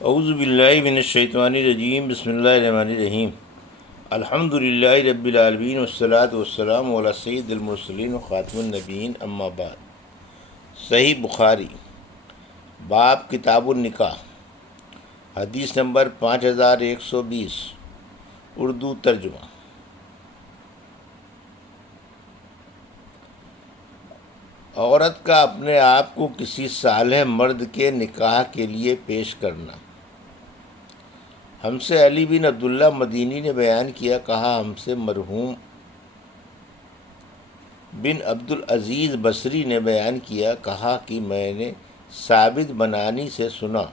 اعوذ باللہ من الشیطان الرجیم، بسم اللہ الرحمن الرحیم۔ الحمد للہ رب العالمین والصلاة والسلام علی سید المرسلین وخاتم النبیین، اما بعد۔ صحیح بخاری، باب کتاب النکاح، حدیث نمبر 5120، اردو ترجمہ۔ عورت کا اپنے آپ کو کسی صالح مرد کے نکاح کے لیے پیش کرنا۔ ہم سے علی بن عبداللہ مدینی نے بیان کیا، کہا ہم سے مرحوم بن عبدالعزیز بصری نے بیان کیا، کہا کہ میں نے ثابت بنانی سے سنا،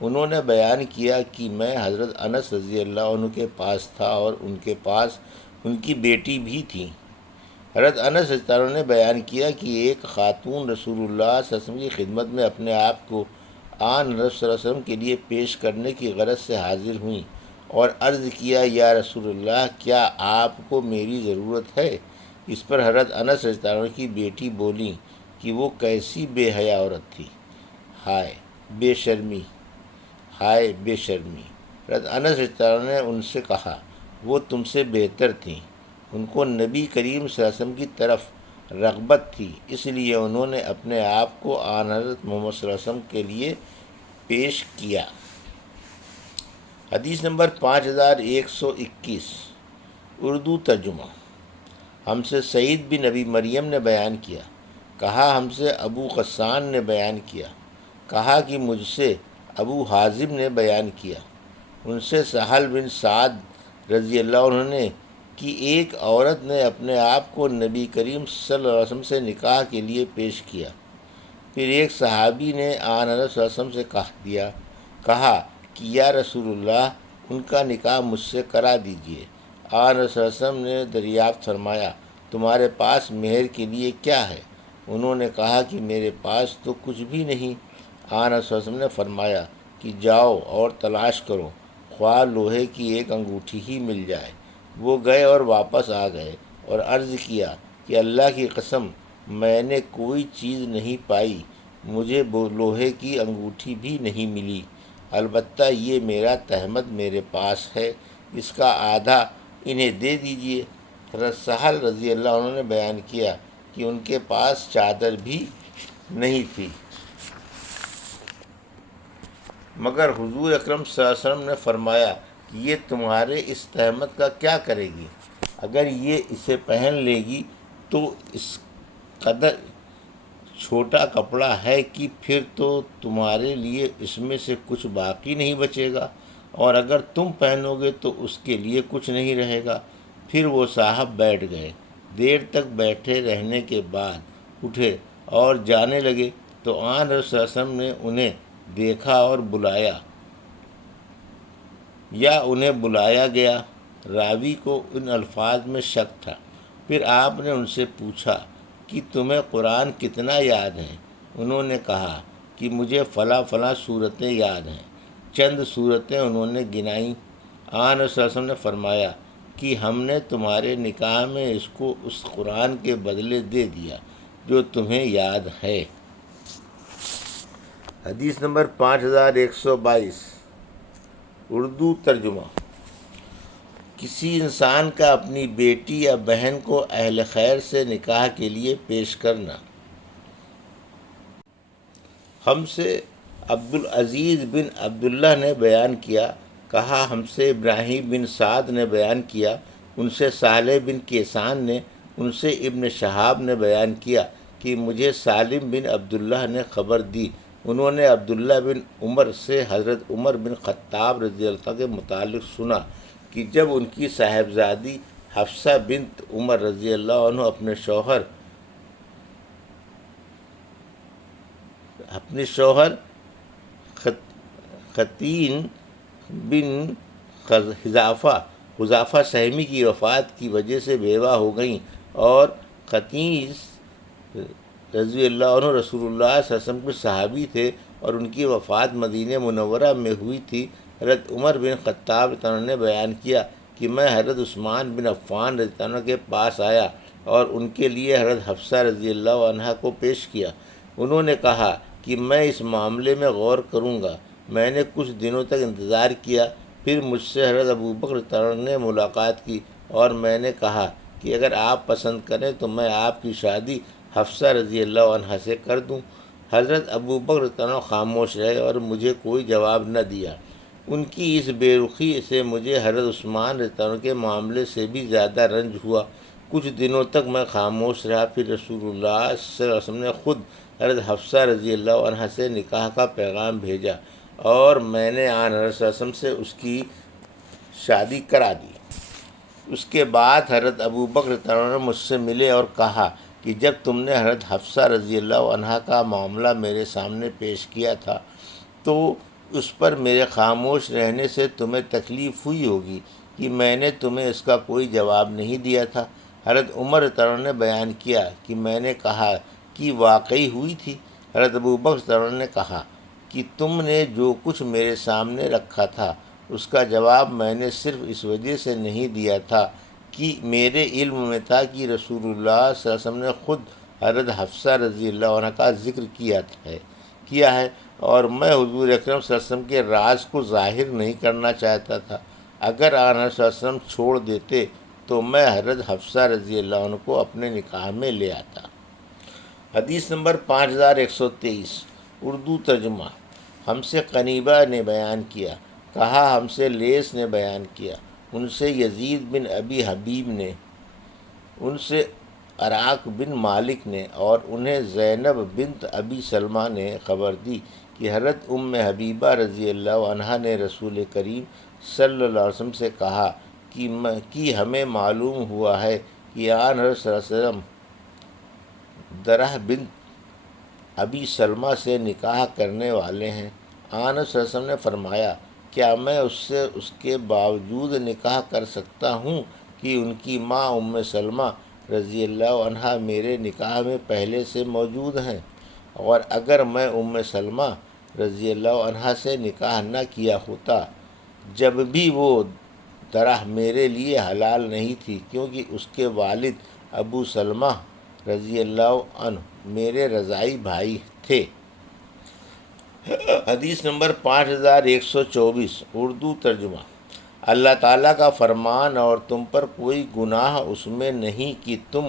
انہوں نے بیان کیا کہ میں حضرت انس رضی اللہ عنہ کے پاس تھا اور ان کے پاس ان کی بیٹی بھی تھی۔ حضرت انس رضی اللہ عنہ نے بیان کیا کہ ایک خاتون رسول اللہ صلی اللہ علیہ وسلم کی خدمت میں اپنے آپ کو آن حضرت صلی اللہ علیہ وسلم کے لیے پیش کرنے کی غرض سے حاضر ہوئیں اور عرض کیا، یا رسول اللہ، کیا آپ کو میری ضرورت ہے؟ اس پر حضرت انس رضی اللہ عنہ کی بیٹی بولیں کہ وہ کیسی بے حیا عورت تھی، ہائے بے شرمی، ہائے بے شرمی۔ حضرت انس رضی اللہ عنہ نے ان سے کہا، وہ تم سے بہتر تھیں، ان کو نبی کریم صلی اللہ علیہ وسلم کی طرف رغبت تھی، اس لیے انہوں نے اپنے آپ کو آن حضرت محمد صلی اللہ علیہ وسلم کے لیے پیش کیا۔ حدیث نمبر 5121، اردو ترجمہ۔ ہم سے سعید بن ابی مریم نے بیان کیا، کہا ہم سے ابو غسان نے بیان کیا، کہا کہ مجھ سے ابو حازم نے بیان کیا، ان سے سہل بن سعد رضی اللہ عنہ نے کہ ایک عورت نے اپنے آپ کو نبی کریم صلی اللہ علیہ وسلم سے نکاح کے لیے پیش کیا۔ پھر ایک صحابی نے آن حضرت صلی اللہ علیہ وسلم سے کہا کہ یا رسول اللہ، ان کا نکاح مجھ سے کرا دیجیے۔ آن حضرت صلی اللہ علیہ وسلم نے دریافت فرمایا، تمہارے پاس مہر کے لیے کیا ہے؟ انہوں نے کہا کہ میرے پاس تو کچھ بھی نہیں۔ آن حضرت صلی اللہ علیہ وسلم نے فرمایا کہ جاؤ اور تلاش کرو، خواہ لوہے کی ایک انگوٹھی ہی مل جائے۔ وہ گئے اور واپس آ گئے اور عرض کیا کہ اللہ کی قسم، میں نے کوئی چیز نہیں پائی، مجھے لوہے کی انگوٹھی بھی نہیں ملی، البتہ یہ میرا تہمت میرے پاس ہے، اس کا آدھا انہیں دے دیجیے۔ حضرت سہل رضی اللہ عنہ نے بیان کیا کہ ان کے پاس چادر بھی نہیں تھی، مگر حضور اکرم صلی اللہ علیہ وسلم نے فرمایا کہ یہ تمہارے اس تہمت کا کیا کرے گی؟ اگر یہ اسے پہن لے گی تو اس قدر چھوٹا کپڑا ہے کہ پھر تو تمہارے لیے اس میں سے کچھ باقی نہیں بچے گا، اور اگر تم پہنو گے تو اس کے لیے کچھ نہیں رہے گا۔ پھر وہ صاحب بیٹھ گئے، دیر تک بیٹھے رہنے کے بعد اٹھے اور جانے لگے تو آن حضرت صلی اللہ علیہ وسلم نے انہیں دیکھا اور بلایا یا انہیں بلایا گیا، راوی کو ان الفاظ میں شک تھا۔ پھر آپ نے ان سے پوچھا کہ تمہیں قرآن کتنا یاد ہے؟ انہوں نے کہا کہ مجھے فلاں فلاں صورتیں یاد ہیں۔ چند صورتیں انہوں نے گنائیں۔ آن صلی اللہ علیہ وسلم نے فرمایا کہ ہم نے تمہارے نکاح میں اس کو اس قرآن کے بدلے دے دیا جو تمہیں یاد ہے۔ حدیث نمبر 5122، اردو ترجمہ۔ کسی انسان کا اپنی بیٹی یا بہن کو اہل خیر سے نکاح کے لیے پیش کرنا۔ ہم سے عبدالعزیز بن عبداللہ نے بیان کیا، کہا ہم سے ابراہیم بن سعد نے بیان کیا، ان سے صالح بن کیسان نے، ان سے ابن شہاب نے بیان کیا کہ مجھے سالم بن عبداللہ نے خبر دی، انہوں نے عبداللہ بن عمر سے حضرت عمر بن خطاب رضی اللہ عنہ کے متعلق سنا کہ جب ان کی صاحبزادی حفصہ بنت عمر رضی اللہ عنہ اپنے شوہر خطین بن حذافہ سہمی کی وفات کی وجہ سے بیوہ ہو گئیں، اور خطین رضی اللہ عنہ رسول اللہ صلی اللہ علیہ وسلم کے صحابی تھے اور ان کی وفات مدینہ منورہ میں ہوئی تھی۔ حضرت عمر بن خطاب رضی اللہ عنہ نے بیان کیا کہ میں حضرت عثمان بن عفان رضی اللہ عنہ کے پاس آیا اور ان کے لیے حضرت حفصہ رضی اللہ عنہا کو پیش کیا۔ انہوں نے کہا کہ میں اس معاملے میں غور کروں گا۔ میں نے کچھ دنوں تک انتظار کیا، پھر مجھ سے حضرت ابوبکر رضی اللہ عنہ نے ملاقات کی اور میں نے کہا کہ اگر آپ پسند کریں تو میں آپ کی شادی حفصہ رضی اللہ عنہا سے کر دوں۔ حضرت ابوبکر رضی اللہ عنہ خاموش رہے اور مجھے کوئی جواب نہ دیا۔ ان کی اس بے رخی سے مجھے حضرت عثمان رضی اللہ عنہ کے معاملے سے بھی زیادہ رنج ہوا۔ کچھ دنوں تک میں خاموش رہا، پھر رسول اللہ صلی اللہ علیہ وسلم نے خود حضرت حفصہ رضی اللہ عنہا سے نکاح کا پیغام بھیجا اور میں نے آن حضرت صلی اللہ علیہ وسلم سے اس کی شادی کرا دی۔ اس کے بعد حضرت ابوبکر رضی اللہ عنہ مجھ سے ملے اور کہا کہ جب تم نے حضرت حفصہ رضی اللہ عنہا کا معاملہ میرے سامنے پیش کیا تھا تو اس پر میرے خاموش رہنے سے تمہیں تکلیف ہوئی ہوگی کہ میں نے تمہیں اس کا کوئی جواب نہیں دیا تھا۔ حضرت عمر رضی اللہ عنہ نے بیان کیا کہ میں نے کہا کہ واقعی ہوئی تھی۔ حضرت ابوبکر رضی اللہ عنہ نے کہا کہ تم نے جو کچھ میرے سامنے رکھا تھا اس کا جواب میں نے صرف اس وجہ سے نہیں دیا تھا کہ میرے علم میں تھا کہ رسول اللہ صلی اللہ علیہ وسلم نے خود حضرت حفصہ رضی اللہ عنہ کا ذکر کیا ہے اور میں حضور اکرم صلی اللہ علیہ وسلم کے راز کو ظاہر نہیں کرنا چاہتا تھا۔ اگر آن حضرت صلی اللہ علیہ وسلم چھوڑ دیتے تو میں حضرت حفصہ رضی اللہ عنہ کو اپنے نکاح میں لے آتا۔ حدیث نمبر 5123 اردو ترجمہ۔ ہم سے قنیبہ نے بیان کیا، کہا ہم سے لیث نے بیان کیا، ان سے یزید بن ابی حبیب نے، ان سے عراق بن مالک نے اور انہیں زینب بنت ابی سلمہ نے خبر دی کہ حضرت حبیبہ رضی اللہ عنہا نے رسول کریم صلی اللہ علیہ وسلم سے کہا کہ ہمیں معلوم ہوا ہے کہ آن حضرت صلی اللہ علیہ وسلم درہ بنت ابی سلمہ سے نکاح کرنے والے ہیں۔ آن حضرت صلی اللہ علیہ وسلم نے فرمایا کیا میں اس سے اس کے باوجود نکاح کر سکتا ہوں کہ ان کی ماں سلمہ رضی اللہ عنہا میرے نکاح میں پہلے سے موجود ہیں، اور اگر میں سلمہ رضی اللہ عنہا سے نکاح نہ کیا ہوتا جب بھی وہ درہ میرے لیے حلال نہیں تھی، کیونکہ اس کے والد ابو سلمہ رضی اللہ عنہ میرے رضاعی بھائی تھے۔ حدیث نمبر 5124 اردو ترجمہ۔ اللہ تعالیٰ کا فرمان اور تم پر کوئی گناہ اس میں نہیں کہ تم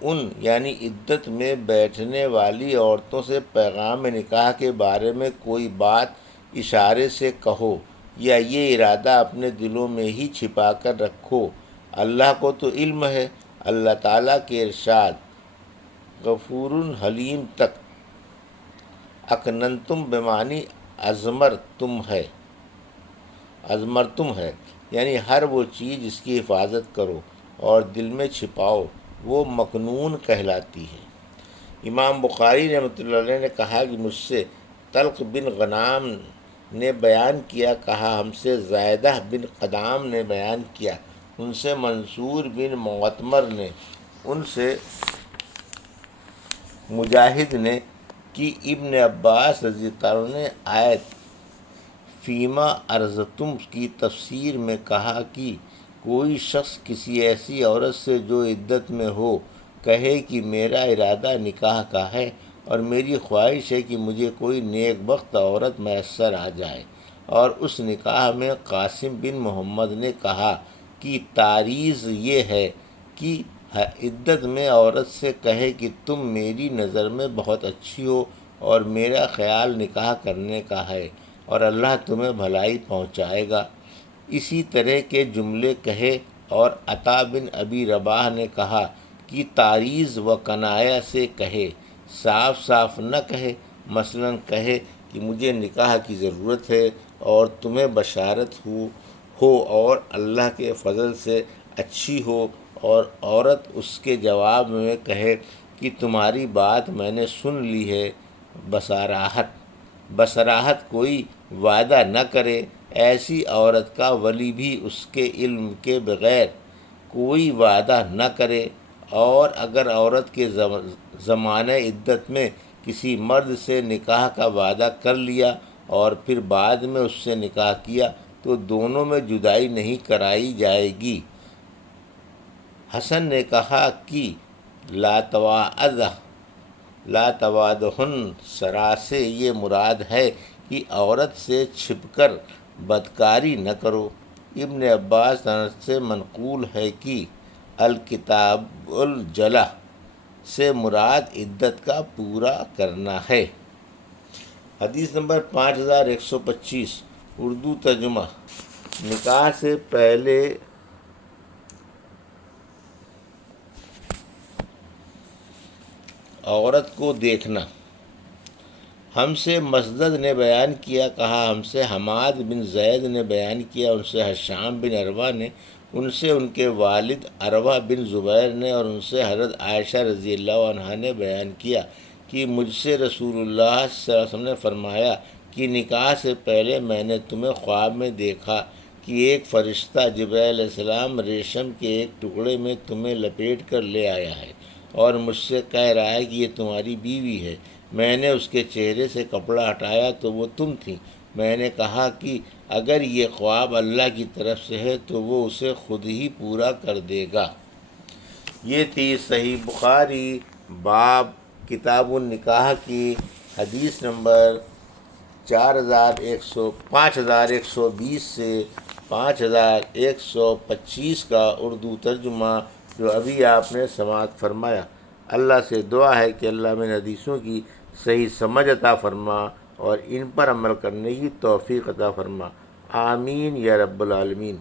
ان یعنی عدت میں بیٹھنے والی عورتوں سے پیغام نکاح کے بارے میں کوئی بات اشارے سے کہو یا یہ ارادہ اپنے دلوں میں ہی چھپا کر رکھو۔ اللہ کو تو علم ہے۔ اللہ تعالیٰ کے ارشاد غفور حلیم تک اکننتم بمانی ازمرتم ہے، یعنی ہر وہ چیز جس کی حفاظت کرو اور دل میں چھپاؤ وہ مکنون کہلاتی ہے۔ امام بخاری رحمۃ اللہ علیہ نے کہا کہ مجھ سے طلق بن غنام نے بیان کیا، کہا ہم سے زائدہ بن قدام نے بیان کیا، ان سے منصور بن معتمر نے، ان سے مجاہد نے کہ ابن عباس رضی اللہ عنہ نے آیت فیما ارزتم کی تفسیر میں کہا کہ کوئی شخص کسی ایسی عورت سے جو عدت میں ہو کہے کہ میرا ارادہ نکاح کا ہے اور میری خواہش ہے کہ مجھے کوئی نیک بخت عورت میسر آ جائے، اور اس نکاح میں قاسم بن محمد نے کہا کہ تعریض یہ ہے کہ عدت میں عورت سے کہے کہ تم میری نظر میں بہت اچھی ہو اور میرا خیال نکاح کرنے کا ہے اور اللہ تمہیں بھلائی پہنچائے گا، اسی طرح کے جملے کہے۔ اور عطا بن ابی رباح نے کہا کہ تعریض و کنایہ سے کہے، صاف صاف نہ کہے، مثلا کہے کہ مجھے نکاح کی ضرورت ہے اور تمہیں بشارت ہو اور اللہ کے فضل سے اچھی ہو، اور عورت اس کے جواب میں کہے کہ تمہاری بات میں نے سن لی ہے، بصراحت کوئی وعدہ نہ کرے۔ ایسی عورت کا ولی بھی اس کے علم کے بغیر کوئی وعدہ نہ کرے، اور اگر عورت کے زمانہ عدت میں کسی مرد سے نکاح کا وعدہ کر لیا اور پھر بعد میں اس سے نکاح کیا تو دونوں میں جدائی نہیں کرائی جائے گی۔ حسن نے کہا کہ لا توعدہن سرا سے یہ مراد ہے کہ عورت سے چھپ کر بدکاری نہ کرو۔ ابن عباس سے منقول ہے کہ الکتاب الجلا سے مراد عدت کا پورا کرنا ہے۔ حدیث نمبر 5125 اردو ترجمہ۔ نکاح سے پہلے عورت کو دیکھنا۔ ہم سے مسدد نے بیان کیا، کہا ہم سے حماد بن زید نے بیان کیا، ان سے حشام بن عروہ نے، ان سے ان کے والد عروہ بن زبیر نے، اور ان سے حضرت عائشہ رضی اللہ عنہا نے بیان کیا کہ مجھ سے رسول اللہ صلی اللہ علیہ وسلم نے فرمایا کہ نکاح سے پہلے میں نے تمہیں خواب میں دیکھا کہ ایک فرشتہ جبرائیل علیہ السلام ریشم کے ایک ٹکڑے میں تمہیں لپیٹ کر لے آیا ہے اور مجھ سے کہہ رہا ہے کہ یہ تمہاری بیوی ہے۔ میں نے اس کے چہرے سے کپڑا ہٹایا تو وہ تم تھیں۔ میں نے کہا کہ اگر یہ خواب اللہ کی طرف سے ہے تو وہ اسے خود ہی پورا کر دے گا۔ یہ تھی صحیح بخاری باب کتاب النکاح کی حدیث نمبر 5120 سے 5125 کا اردو ترجمہ جو ابھی آپ نے سماعت فرمایا۔ اللہ سے دعا ہے کہ اللہ میں حدیثوں کی صحیح سمجھ عطا فرما اور ان پر عمل کرنے کی توفیق عطا فرما۔ آمین یا رب العالمین۔